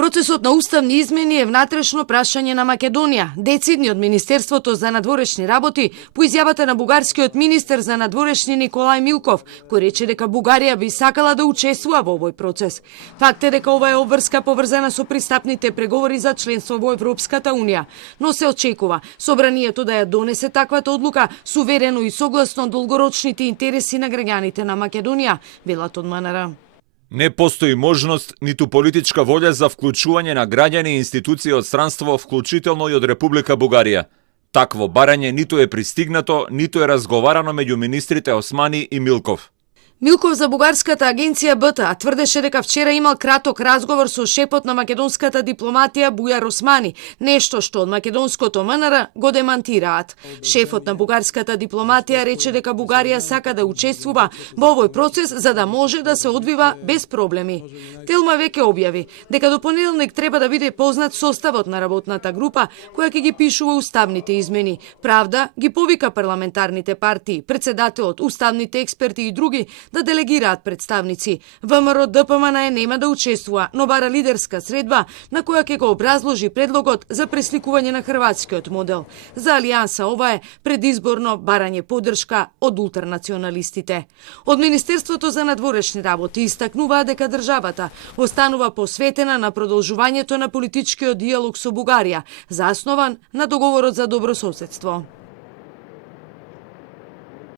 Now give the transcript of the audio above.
Процесот на уставни измени е внатрешно прашање на Македонија. Децидни од Министерството за надворешни работи по изјавата на бугарскиот министер за надворешни Николај Милков, кој рече дека Бугарија би сакала да учествува во овој процес. Факт е дека ова е обврска поврзана со пристапните преговори за членство во Европската унија, но се очекува собранието да ја донесе таквата одлука суверено и согласно долгорочните интереси на граѓаните на Македонија, велат од МНР. Не постои можност ниту политичка волја за вклучување на граѓани и институции од странство, вклучително и од Република Бугарија. Такво барање ниту е пристигнато, ниту е разговарано меѓу министрите Османи и Милков. Милков за бугарската агенција БТА тврдеше дека вчера имал краток разговор со шепот на македонската дипломатија Бујар Османи, нешто што од македонското МНР го демантираат. Шефот на бугарската дипломатија рече дека Бугарија сака да учествува во овој процес за да може да се одвива без проблеми. Телма веќе објави дека до понеделник треба да биде познат составот на работната група која ќе ги пишува уставните измени. Правда ги повика парламентарните партии, председателот, уставните експерти и други да делегираат представници. ВМРО ДПМН нема да учествува, но бара лидерска средба на која ќе го образложи предлогот за пресликување на хрватскиот модел. За Алијанса ова е предизборно барање поддршка од ултранационалистите. Од Министерството за надворешни работи истакнуваа дека државата останува посветена на продолжувањето на политичкиот диалог со Бугарија, заснован на договорот за добрососедство.